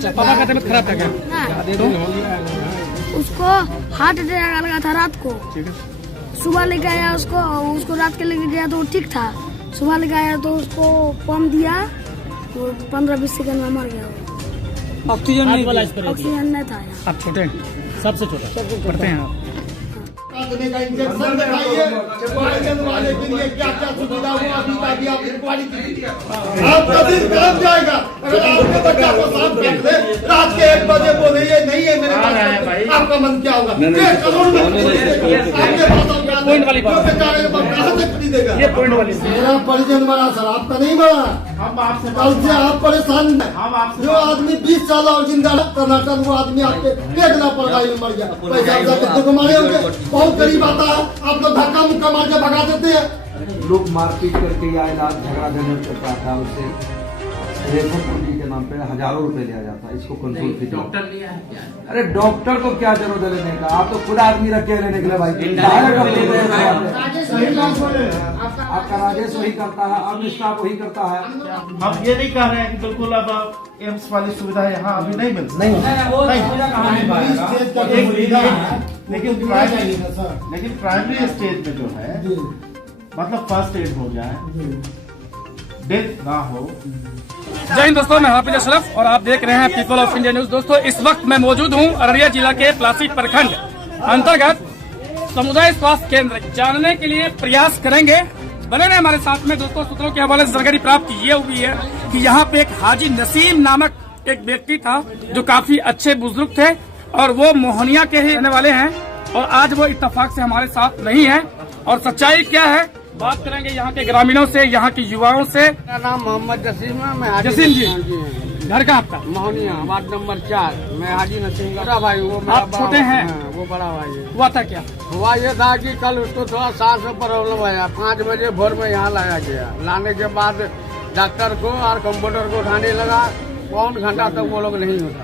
अच्छा, पापा का तबीयत खराब था क्या? उसको हार्ट अटैक लगा था रात को। सुबह लेके आया उसको रात के लेके गया तो ठीक था। सुबह लेके आया तो उसको पंप दिया, वो 15-20 सेकंड में मर गया। ऑक्सीजन नहीं था। आप छोटे हैं? सबसे छोटा पढ़ते हैं आप? का इंजेक्शन दिखाइए, वाले के लिए क्या क्या सुविधा हुआ अभी का भी आप इंक्वायरी कीजिए। आपका दिन गलत जाएगा अगर आपके बच्चा को साथ फेंक दे रात के 1 बजे बोले ये नहीं है मेरे पास, आपका मन क्या होगा? पॉइंट वाली बात कहाँ से खरीदेगा? ये पॉइंट वाली मेरा परिजन बड़ा सर, आपका नहीं बड़ा। कल से आप परेशान हैं। जो आदमी 20 साल और जिंदा कर्नाटक, वो आदमी आपके एक लापरवाही में मर गया। पैसा कमाने होंगे, बहुत गरीब आता है, आप लोग धक्का मुक्का मार के भगा देते हैं। लोग मारपीट करके या इलाज झगड़ा झंझट करता था, उससे रेफर पूंजी के नाम पे हजारों रुपए लिया जाता है। इसको कंट्रोल कीजिए। डॉक्टर लिया है क्या? अरे डॉक्टर को क्या जरूरत है लेने का? आप तो खुद आदमी रखे लेने के लिए भाई। आपका राजेश वही करता है, अब स्टाफ वही करता है। हम ये नहीं कह रहे हैं कि बिल्कुल अब एम्स वाली सुविधा यहाँ अभी नहीं मिलती, लेकिन प्राइमरी स्टेज में जो है मतलब फर्स्ट एड हो जाए, डेथ ना हो। जय हिंद दोस्तों, मैं हाफिज अशरफ और आप देख रहे हैं पीपल ऑफ इंडिया न्यूज। दोस्तों, इस वक्त मैं मौजूद हूं अररिया जिला के प्लासी प्रखंड अंतर्गत समुदाय स्वास्थ्य केंद्र। जानने के लिए प्रयास करेंगे, बने रहे हमारे साथ में। दोस्तों, सूत्रों के हवाले से जानकारी प्राप्त ये हुई है कि यहाँ पे एक हाजी नसीम नामक एक व्यक्ति था जो काफी अच्छे बुजुर्ग थे और वो मोहनिया के ही रहने वाले हैं और आज वो इत्तेफाक से हमारे साथ नहीं है। और सच्चाई क्या है, बात करेंगे यहाँ के ग्रामीणों से, यहाँ के युवाओं से। मेरा नाम मोहम्मद जसीम है। मैं जसीम जी, घर का आपका? Mohania, ward number 4। मैं हाजी नसीम का भाई। वो मेरा आप छोटे हैं? वो बड़ा भाई है। हुआ था क्या? हुआ ये था कि कल उसको थोड़ा सांस में प्रॉब्लम आया। 5 बजे भोर में यहाँ लाया गया। लाने के बाद डॉक्टर को और कंप्यूटर को उठाने लगा, पौन घंटा तक वो लोग नहीं होता।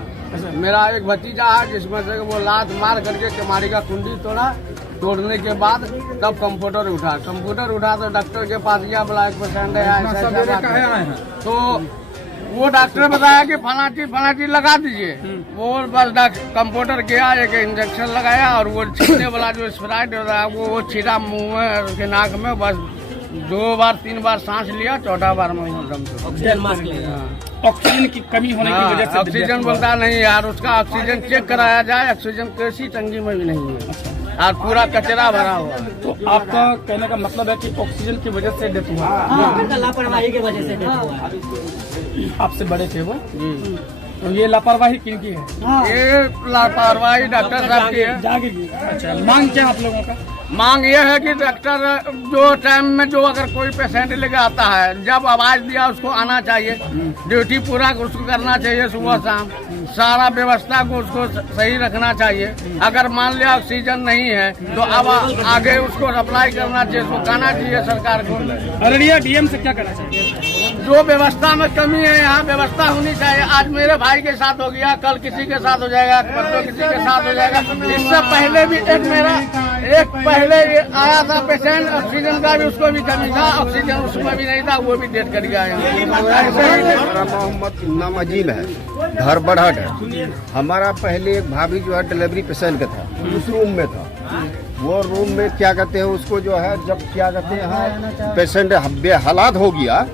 मेरा एक भतीजा है जिसमें से वो लात मार करके केमारी का कुंडी तोड़ा। तोड़ने के बाद तब कंप्यूटर उठा तो डॉक्टर के पास गया, बोला 1% है ऐसा। तो वो डॉक्टर बताया कि फला चीज लगा दीजिए। वो बस कंप्यूटर गया, एक इंजेक्शन लगाया और वो छीने वाला जो स्प्राइट होता है वो छीटा मुंह में के नाक में। बस 2 बार 3 बार सांस लिया, 4था बार में ऑक्सीजन की कमी होने की वजह से ऑक्सीजन बोलता नहीं यार, उसका ऑक्सीजन चेक कराया जाए। ऑक्सीजन किसी टंकी में भी नहीं है और पूरा कचरा भरा हुआ। तो आपका कहने का मतलब है कि ऑक्सीजन की वजह से डेथ हुआ? लापरवाही की वजह से डेथ हुआ। आपसे बड़े थे वो? तो ये लापरवाही किनकी है? ये लापरवाही डॉक्टर साहब की है। अच्छा, मांग क्या आप लोगों का? मांग ये है कि डॉक्टर जो टाइम में जो अगर कोई पेशेंट लेके आता है, जब आवाज दिया उसको आना चाहिए, ड्यूटी पूरा उसको करना चाहिए। सुबह शाम सारा व्यवस्था को उसको सही रखना चाहिए। अगर मान लिया ऑक्सीजन नहीं है तो अब आगे उसको अप्लाई करना चाहिए, उसको कहना चाहिए सरकार को। अररिया डीएम से क्या करना चाहिए? जो व्यवस्था में कमी है यहाँ व्यवस्था होनी चाहिए। आज मेरे भाई के साथ हो गया, कल किसी के साथ हो जाएगा, परसों किसी के साथ हो जाएगा। इससे पहले भी एक पहले आया था पेशेंट, ऑक्सीजन का भी उसको भी कमी था, ऑक्सीजन उसमें भी नहीं था, वो भी डेथ कर गया है। हमारा मोहम्मद नाम अजीम है, घर बढ़ाट है। हमारा पहले एक भाभी जो है डिलीवरी पेशेंट का था, उस रूम में था। वो रूम में क्या कहते हैं उसको जो है, जब क्या कहते हैं पेशेंट बेहालात हो गया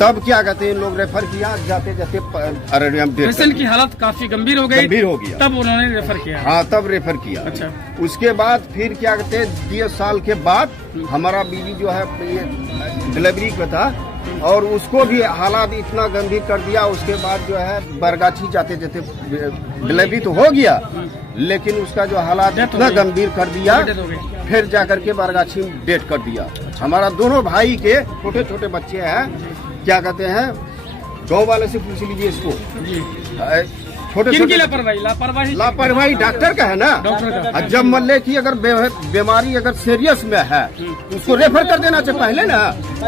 तब क्या कहते हैं लोग रेफर किया, जाते जाते अररिया में पेशेंट की हालत काफी गंभीर हो गया, तब उन्होंने रेफर किया। हाँ, तब रेफर किया। अच्छा, उसके बाद फिर क्या कहते हैं 10 साल के बाद हमारा बीवी जो है ये डिलीवरी का था और उसको भी हालात इतना गंभीर कर दिया। उसके बाद जो है बरगाछी जाते जाते डिलीवरी तो हो गया, लेकिन उसका जो हालात इतना गंभीर कर दिया, फिर जाकर के बरगाछी में डेथ कर दिया। हमारा दोनों भाई के छोटे छोटे बच्चे हैं, क्या कहते हैं गांव वाले से पूछ लीजिए इसको। छोटे छोटे लापरवाही डॉक्टर का है ना। जब मान ले कि अगर बीमारी अगर सीरियस में है उसको रेफर कर देना चाहिए पहले ना,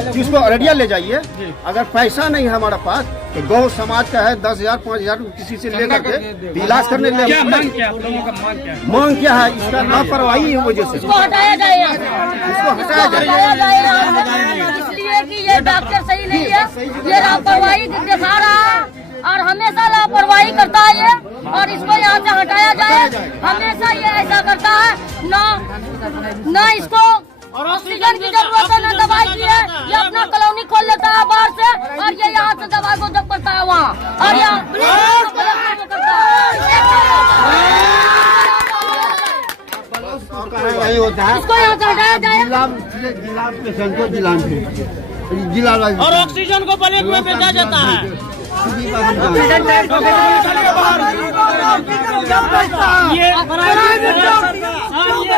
कि उसको अररिया ले जाइए। अगर पैसा नहीं है हमारा पास तो गाँव समाज का है 10,000 5,000 किसी से लेकर के इलाज करने ले। मांग क्या है? इसका लापरवाही है वजह से इसको हटाया जाए, इसलिए कि ये डॉक्टर सही नहीं है, ये लापरवाही दिखा रहा है। और हमेशा लापरवाही करता है ये, और इसको यहाँ से हटाया जाए। हमेशा ये ऐसा करता है, ना इसको ऑक्सीजन की जरूरत है, न दवाई की है। ये अपना कॉलोनी खोल लेता है बाहर से, और ये यहाँ से दवाई को जब करता है वहाँ, और यहाँ वही होता है, इसको यहाँ से हटाया जाए। जिला पेशेंट को जिला और ऑक्सीजन को ब्लैक में बेचा जाता है। ये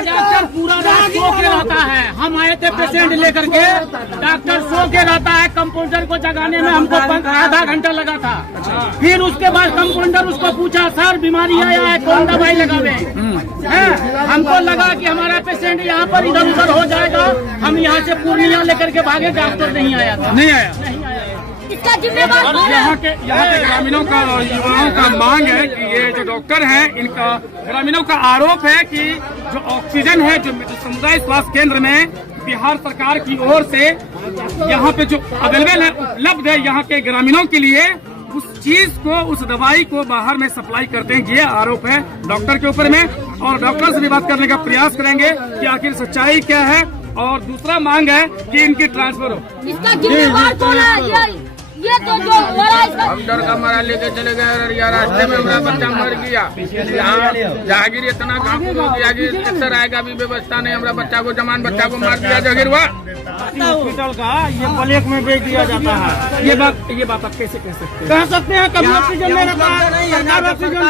डॉक्टर पूरा रात सो के रहता है। हम आए थे पेशेंट लेकर के, डॉक्टर सो के रहता है। कंपाउंडर को जगाने में हमको आधा घंटा लगा था। फिर उसके बाद कंपाउंडर उसको पूछा, सर बीमारी आया है, कौन दवाई लगावे? हमको लगा कि हमारा पेशेंट यहाँ पर इधर उधर हो जाएगा। हम यहाँ से पूर्णिया लेकर के भागे, डॉक्टर नहीं आया था। नहीं आया। इसका जिम्मेदार यहाँ के ग्रामीणों का और युवाओं का मांग है कि ये जो डॉक्टर हैं, इनका ग्रामीणों का आरोप है कि जो ऑक्सीजन है, जो समुदाय स्वास्थ्य केंद्र में बिहार सरकार की ओर से यहाँ पे जो अवेलेबल है, उपलब्ध है यहाँ के ग्रामीणों के लिए, उस चीज को, उस दवाई को बाहर में सप्लाई करते हैं। ये आरोप है डॉक्टर के ऊपर में, और डॉक्टर से भी बात करने का प्रयास करेंगे कि आखिर सच्चाई क्या है। और दूसरा मांग है कि इनकी ट्रांसफर हो। इसका जिम्मेदार कौन है? ये तो जो बड़ा हम डर का मारा लेके चले गए यार, रास्ते में मेरा बच्चा मर गया। यहाँ जहांगीर इतना घापुर हो गया कि अक्सर आएगा भी व्यवस्था नहीं। हमारा बच्चा को, जमान बच्चा को मार दिया जहांगीर। हॉस्पिटल का ये ब्लैक में बेच दिया जाता है। ये बात आप कैसे कह सकते हैं? कह सकते हैं, कभी ऑक्सीजन नहीं रहता है, सरकार ऑक्सीजन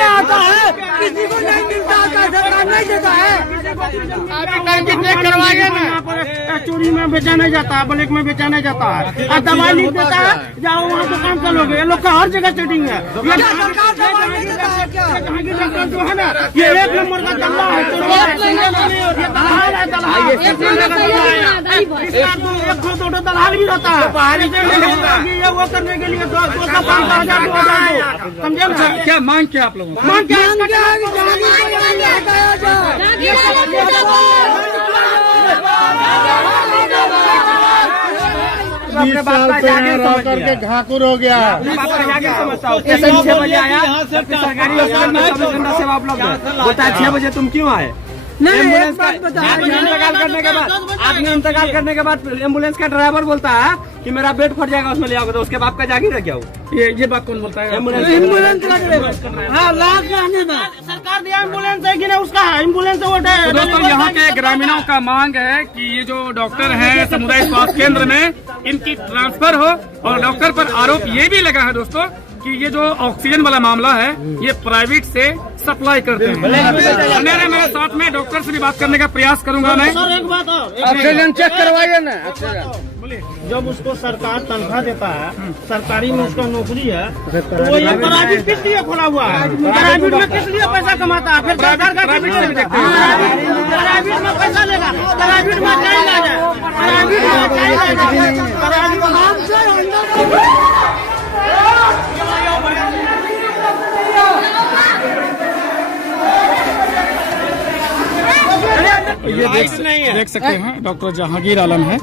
आता है, किसी को नहीं मिलता, सरकार नहीं देता है। करवाइए ना, चोरी में बेचा नहीं जाता है, ब्लैक में बेचा नहीं जाता है, और दवाई नहीं देता है। जाओ वहाँ दुकान कर लोगे। ये लोग का हर जगह सेटिंग है। जो है ना, ये 1 नंबर का दल्ला है। दो दलाल भी रहता है ये वो करने के लिए। समझे? क्या मांग क्या आप लोगों? मांग क्या? अपने बात का जाके रह करके घाकुर हो गया। समझता हूँ 6 बजे आया, सरकारी हॉस्पिटल में सेवा उपलब्ध है। बता 6 बजे तुम क्यों आए? एम्बुलेंस का इंतकाल करने के बाद, आदमी इंतकाल करने के बाद एम्बुलेंस का ड्राइवर बोलता है कि मेरा बेड फट जाएगा, उसमें ले आओगे। तो उसके बाप का जागीर है क्या? ये बात कौन बोलता है? एम्बुलेंस सरकार दिया एम्बुलेंस है कि नहीं, उसका एम्बुलेंस वो है। दोस्तों, यहाँ के ग्रामीणों का मांग है कि ये जो डॉक्टर है समुदाय स्वास्थ्य केंद्र में, इनकी ट्रांसफर हो। और डॉक्टर पर आरोप ये भी लगा है दोस्तों कि ये जो ऑक्सीजन वाला मामला है, ये प्राइवेट से सप्लाई करते हैं। मेरे साथ में डॉक्टर से भी बात करने का प्रयास करूंगा मैं। सर एक बात और, ऑक्सीजन चेक करवाइए ना। जब उसको सरकार तनख्वाह देता है, सरकारी में उसका नौकरी है, तो वो ये प्राइवेट किस लिए खोला हुआ है? प्राइवेट में किस लिए पैसा कमाता है? फिर सरकार का प्राइवेट में पैसा लेगा, प्राइवेट में जाएगा, ये देख सकते हैं डॉक्टर जहांगीर आलम है।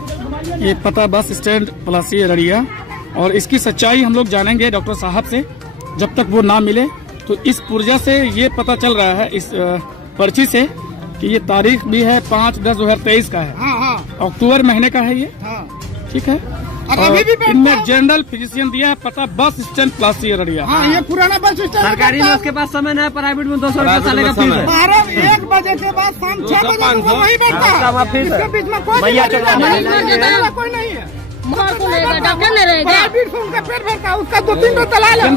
ये पता बस स्टैंड पलासी अररिया, और इसकी सच्चाई हम लोग जानेंगे डॉक्टर साहब से। जब तक वो ना मिले तो इस पुर्जा से ये पता चल रहा है, इस पर्ची से, कि ये तारीख भी है 5/10/2023 का है। अक्टूबर महीने का है ये। ठीक है। और इनमें जनरल फिजिशियन दिया है, पता बस स्टैंड पलासी अररिया। ये पुराना बस स्टैंड सरकारी में, उसके पास समय नहीं है। प्राइवेट में 200 रुपया साले का फीस है। 1 बजे के बाद शाम 6 बजे वही बैठता है। इसके बीच में कोई नहीं है। डॉक्टर नहीं रहेगा, प्राइवेट से उनका पेट भरता है, उसका 2-3 दलाल है।